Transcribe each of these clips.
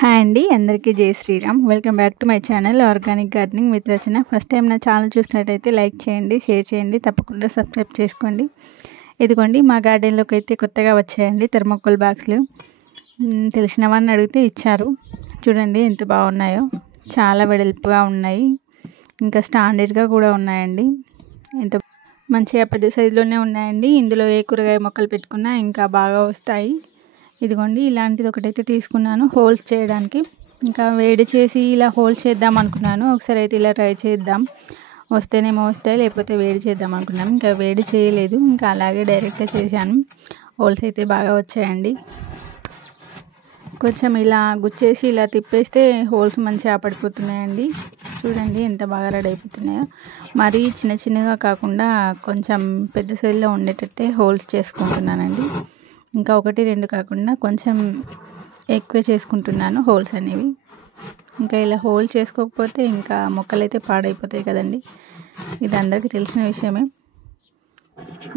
Hi అండి, అందరికీ జై Sriram. Welcome back to my channel organic gardening with Rachana. First time నా ఛానల్ చూసినట్టయితే లైక్ చేయండి, షేర్ చేయండి, తప్పకుండా సబ్స్క్రైబ్ చేసుకోండి. ఇదిగోండి మా గార్డెన్లోకి అయితే కొత్తగా వచ్చాయండి థర్మోకోల్ బాక్స్లు. తెలిసిన వాడిని అడిగితే ఇచ్చారు. చూడండి ఎంత బాగున్నాయో, చాలా వెడల్పుగా ఉన్నాయి, ఇంకా స్టాండర్డ్గా కూడా ఉన్నాయండి. ఎంత మంచిగా పెద్ద సైజులోనే ఉన్నాయండి. ఇందులో ఏ కూరగాయ మొక్కలు పెట్టుకున్నా ఇంకా బాగా వస్తాయి. ఇదిగోండి ఇలాంటిది ఒకటైతే తీసుకున్నాను హోల్స్ చేయడానికి. ఇంకా వేడి చేసి ఇలా హోల్స్ చేద్దాం అనుకున్నాను. ఒకసారి అయితే ఇలా ట్రై చేద్దాం, వస్తేనేమో వస్తాయి, లేకపోతే వేడి చేద్దాం అనుకున్నాను. ఇంకా వేడి చేయలేదు, ఇంకా అలాగే డైరెక్ట్గా చేశాను. హోల్స్ అయితే బాగా వచ్చాయండి. కొంచెం ఇలా గుచ్చేసి ఇలా తిప్పేస్తే హోల్స్ మంచిగా పడిపోతున్నాయండి. చూడండి ఎంత బాగా రెడీ అయిపోతున్నాయో. మరీ చిన్న చిన్నగా కాకుండా కొంచెం పెద్ద సైజులో ఉండేటట్టే హోల్స్ చేసుకుంటున్నానండి. ఇంకా ఒకటి రెండు కాకుండా కొంచెం ఎక్కువ చేసుకుంటున్నాను హోల్స్ అనేవి. ఇంకా ఇలా హోల్ చేసుకోకపోతే ఇంకా మొక్కలు అయితే పాడైపోతాయి కదండి, ఇది అందరికీ తెలిసిన విషయమే.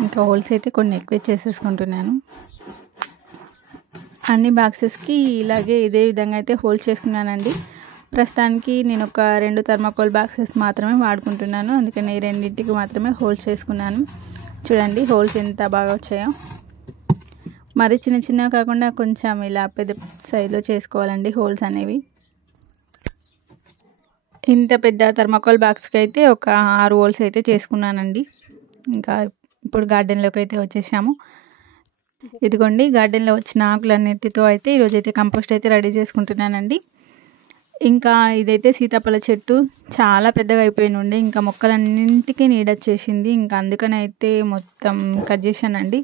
ఇంకా హోల్స్ అయితే కొన్ని ఎక్కువ చేసేసుకుంటున్నాను. అన్ని బాక్సెస్కి ఇలాగే ఇదే విధంగా అయితే హోల్స్ చేసుకున్నానండి. ప్రస్తుతానికి నేను ఒక 2 థర్మాకోల్ బాక్సెస్ మాత్రమే వాడుకుంటున్నాను, అందుకని 2టికి మాత్రమే హోల్స్ చేసుకున్నాను. చూడండి హోల్స్ ఎంత బాగా వచ్చాయో. మరి చిన్న చిన్నగా కాకుండా కొంచెం ఇలా పెద్ద సైజులో చేసుకోవాలండి హోల్స్ అనేవి. ఇంత పెద్ద థర్మాకోల్ బాక్స్కి అయితే ఒక 6 హోల్స్ అయితే చేసుకున్నానండి. ఇంకా ఇప్పుడు గార్డెన్లోకి అయితే వచ్చేసాము. ఇదిగోండి గార్డెన్లో వచ్చిన ఆకులన్నిటితో అయితే ఈరోజైతే కంపోస్ట్ అయితే రెడీ చేసుకుంటున్నానండి. ఇంకా ఇదైతే సీతాఫల చెట్టు చాలా పెద్దగా అయిపోయింది. ఇంకా మొక్కలన్నింటికీ నీడొచ్చేసింది. ఇంకా అందుకని అయితే మొత్తం కట్ చేశానండి.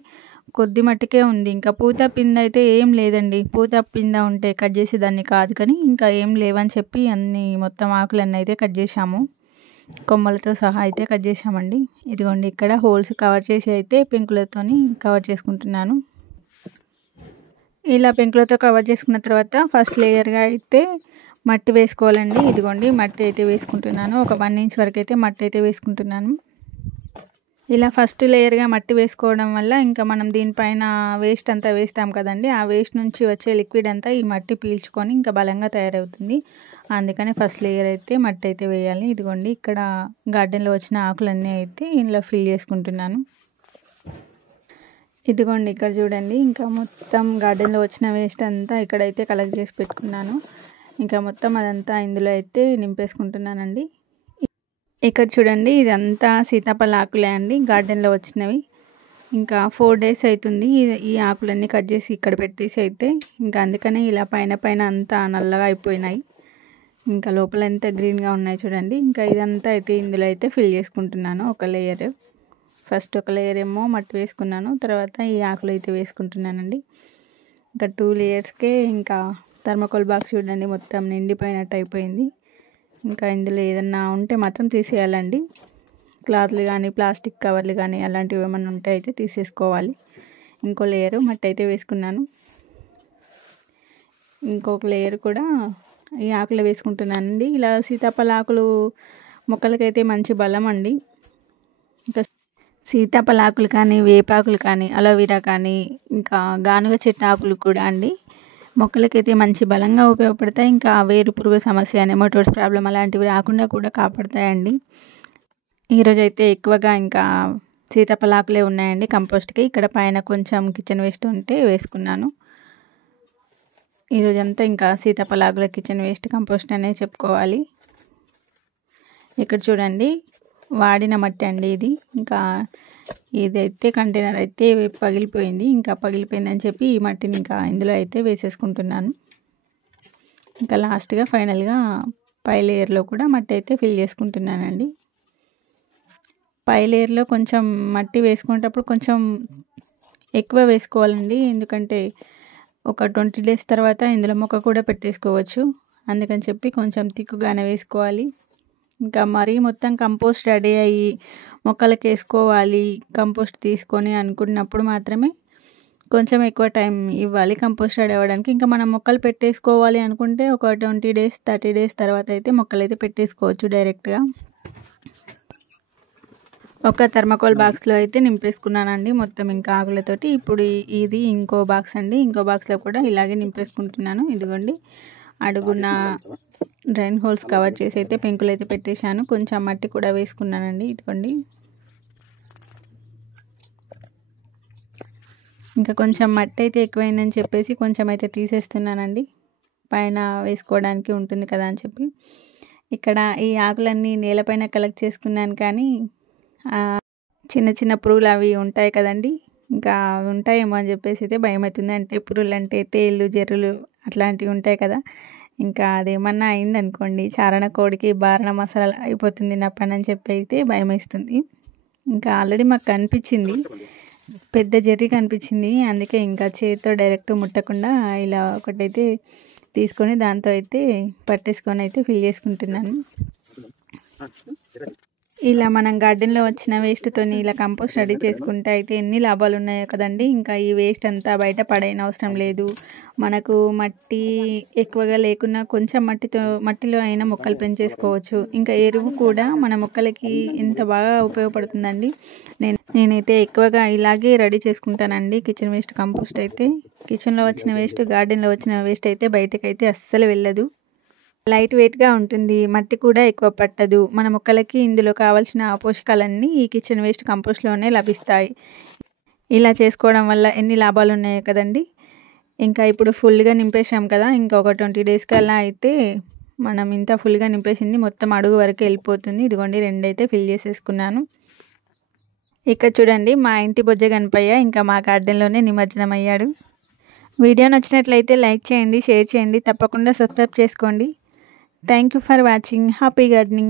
కొద్ది మట్టుకే ఉంది. ఇంకా పూత పింద అయితే ఏం లేదండి. పూత పింద ఉంటే కట్ చేసేదాన్ని కాదు, కానీ ఇంకా ఏం లేవని చెప్పి అన్ని మొత్తం ఆకులన్నీ అయితే కట్ చేసాము. కొమ్మలతో సహా అయితే కట్ చేసామండి. ఇదిగోండి ఇక్కడ హోల్స్ కవర్ చేసి అయితే పెంకులతోని కవర్ చేసుకుంటున్నాను. ఇలా పెంకులతో కవర్ చేసుకున్న తర్వాత ఫస్ట్ లేయర్గా అయితే మట్టి వేసుకోవాలండి. ఇదిగోండి మట్టి అయితే వేసుకుంటున్నాను. ఒక 1 ఇంచ్ వరకు అయితే మట్టి అయితే వేసుకుంటున్నాను. ఇలా ఫస్ట్ లేయర్గా మట్టి వేసుకోవడం వల్ల ఇంకా మనం దీనిపైన వేస్ట్ అంతా వేస్తాం కదండి, ఆ వేస్ట్ నుంచి వచ్చే లిక్విడ్ అంతా ఈ మట్టి పీల్చుకొని ఇంకా బలంగా తయారవుతుంది. అందుకని ఫస్ట్ లేయర్ అయితే మట్టి అయితే వేయాలి. ఇదిగోండి ఇక్కడ గార్డెన్లో వచ్చిన ఆకులన్నీ అయితే ఇందులో ఫిల్ చేసుకుంటున్నాను. ఇదిగోండి ఇక్కడ చూడండి, ఇంకా మొత్తం గార్డెన్లో వచ్చిన వేస్ట్ అంతా ఇక్కడైతే కలెక్ట్ చేసి పెట్టుకున్నాను. ఇంకా మొత్తం అదంతా ఇందులో అయితే నింపేసుకుంటున్నానండి. ఇక్కడ చూడండి ఇదంతా సీతాఫల ఆకులే అండి, గార్డెన్లో వచ్చినవి. ఇంకా 4 డేస్ అవుతుంది ఈ ఆకులన్నీ కట్ చేసి ఇక్కడ పెట్టేసి అయితే. ఇంకా అందుకనే ఇలా పైన అంతా నల్లగా అయిపోయినాయి, ఇంకా లోపల ఎంత గ్రీన్గా ఉన్నాయి చూడండి. ఇంకా ఇదంతా అయితే ఇందులో అయితే ఫిల్ చేసుకుంటున్నాను. ఒక లేయర్, ఫస్ట్ ఒక లేయర్ ఏమో మట్టి వేసుకున్నాను, తర్వాత ఈ ఆకులు అయితే వేసుకుంటున్నానండి. ఇంకా 2 లేయర్స్కే ఇంకా థర్మాకోల్ బాక్స్ చూడండి మొత్తం నిండిపోయినట్టు అయిపోయింది. ఇంకా ఇందులో ఏదన్నా ఉంటే మాత్రం తీసేయాలండి. క్లాత్లు కానీ ప్లాస్టిక్ కవర్లు కానీ అలాంటివి ఏమన్నా ఉంటే అయితే తీసేసుకోవాలి. ఇంకో లేయర్ మట్టి అయితే వేసుకున్నాను. ఇంకొక లేయర్ కూడా ఈ ఆకులు వేసుకుంటున్నానండి. ఇలా సీతాఫల ఆకులు మొక్కలకైతే మంచి బలం అండి. ఇంకా సీతాఫల ఆకులు కానీ వేపాకులు కానీ అలోవెరా కానీ ఇంకా గానుగ చెట్టు ఆకులు కూడా అండి మొక్కలకైతే మంచి బలంగా ఉపయోగపడతాయి. ఇంకా వేరు పురుగు సమస్య, నెమటోడ్స్ ప్రాబ్లం అలాంటివి రాకుండా కూడా కాపాడతాయండి. ఈరోజు అయితే ఎక్కువగా ఇంకా సీతాఫల ఆకులే ఉన్నాయండి కంపోస్ట్కి. ఇక్కడ పైన కొంచెం కిచెన్ వేస్ట్ ఉంటే వేసుకున్నాను. ఈరోజంతా ఇంకా సీతాఫల ఆకుల కిచెన్ వేస్ట్ కంపోస్ట్ అనే చెప్పుకోవాలి. ఇక్కడ చూడండి వాడిన మట్టి అండి ఇది. ఇంకా ఇదైతే కంటైనర్ అయితే పగిలిపోయింది, ఇంకా పగిలిపోయిందని చెప్పి ఈ మట్టిని ఇంకా ఇందులో అయితే వేసేసుకుంటున్నాను. ఇంకా లాస్ట్గా ఫైనల్గా పై లేయర్లో కూడా మట్టి అయితే ఫిల్ చేసుకుంటున్నానండి. పై లేయర్లో కొంచెం మట్టి వేసుకునేటప్పుడు కొంచెం ఎక్కువ వేసుకోవాలండి, ఎందుకంటే ఒక 20 డేస్ తర్వాత ఇందులో మొక్క కూడా పెట్టేసుకోవచ్చు. అందుకని చెప్పి కొంచెం తిక్కుగానే వేసుకోవాలి. ఇంకా మరీ మొత్తం కంపోస్ట్ రెడీ అయ్యి మొక్కలకి వేసుకోవాలి కంపోస్ట్ తీసుకొని అనుకున్నప్పుడు మాత్రమే కొంచెం ఎక్కువ టైం ఇవ్వాలి కంపోస్ట్ రెడీ అవ్వడానికి. ఇంకా మనం మొక్కలు పెట్టేసుకోవాలి అనుకుంటే ఒక 20 డేస్ 30 డేస్ తర్వాత అయితే మొక్కలు అయితే పెట్టేసుకోవచ్చు డైరెక్ట్గా. ఒక థర్మాకోల్ బాక్స్లో అయితే నింపేసుకున్నానండి మొత్తం ఇంకా ఆకులతోటి. ఇప్పుడు ఇది ఇంకో బాక్స్ అండి, ఇంకో బాక్స్లో కూడా ఇలాగే నింపేసుకుంటున్నాను. ఇదిగోండి అడుగున డ్రైన్ హోల్స్ కవర్ చేసి అయితే పెంకులు అయితే పెట్టేశాను. కొంచెం మట్టి కూడా వేసుకున్నానండి. ఇదిగోండి, ఇంకా కొంచెం మట్టి అయితే ఎక్కువైందని చెప్పేసి కొంచెం అయితే తీసేస్తున్నానండి, పైన వేసుకోవడానికి ఉంటుంది కదా అని చెప్పి. ఇక్కడ ఈ ఆకులన్నీ నేలపైన కలెక్ట్ చేసుకున్నాను, కానీ చిన్న చిన్న పురుగులు అవి ఉంటాయి కదండి, ఇంకా ఉంటాయేమో అని చెప్పేసి అయితే భయం అవుతుంది. అంటే పురుగులు అంటే తేళ్ళు, జర్రులు అట్లాంటివి ఉంటాయి కదా, ఇంకా అదేమన్నా అయిందనుకోండి చారణ కోడికి బారణ మసాలా అయిపోతుంది నా పని అని చెప్పి అయితే భయం వేస్తుంది. ఇంకా ఆల్రెడీ మాకు కనిపించింది, పెద్ద జెర్రీ కనిపించింది, అందుకే ఇంకా చేతితో డైరెక్ట్ ముట్టకుండా ఇలా ఒకటైతే తీసుకొని దాంతో అయితే పట్టేసుకొని అయితే ఫిల్ చేసుకుంటున్నాను. ఇలా మనం గార్డెన్లో వచ్చిన వేస్ట్తో ఇలా కంపోస్ట్ రెడీ చేసుకుంటే అయితే ఎన్ని లాభాలు ఉన్నాయో కదండి. ఇంకా ఈ వేస్ట్ అంతా బయట పడైన అవసరం లేదు. మనకు మట్టి ఎక్కువగా లేకున్నా కొంచెం మట్టిలో అయినా మొక్కలు పెంచేసుకోవచ్చు. ఇంకా ఎరువు కూడా మన మొక్కలకి ఎంత బాగా ఉపయోగపడుతుందండి. నేనైతే ఎక్కువగా ఇలాగే రెడీ చేసుకుంటానండి కిచెన్ వేస్ట్ కంపోస్ట్ అయితే. కిచెన్లో వచ్చిన వేస్ట్, గార్డెన్లో వచ్చిన వేస్ట్ అయితే బయటకైతే అస్సలు వెళ్ళదు. లైట్ వెయిట్గా ఉంటుంది, మట్టి కూడా ఎక్కువ పట్టదు. మన మొక్కలకి ఇందులో కావాల్సిన పోషకాలన్నీ ఈ కిచెన్ వేస్ట్ కంపోస్ట్లోనే లభిస్తాయి. ఇలా చేసుకోవడం వల్ల ఎన్ని లాభాలు ఉన్నాయో కదండి. ఇంకా ఇప్పుడు ఫుల్గా నింపేసాం కదా, ఇంకొక 20 days కల్లా అయితే మనం ఇంత ఫుల్గా నింపేసింది మొత్తం అడుగు వరకు వెళ్ళిపోతుంది. ఇదిగోండి 2 అయితే ఫిల్ చేసేసుకున్నాను. ఇక్కడ చూడండి, మా ఇంటి బొజ్జ గణపయ్య ఇంకా మా గార్డెన్లోనే నిమజ్జనం అయ్యాడు. వీడియో నచ్చినట్లయితే లైక్ చేయండి, షేర్ చేయండి, తప్పకుండా సబ్స్క్రైబ్ చేసుకోండి. Thank you for watching. Happy gardening.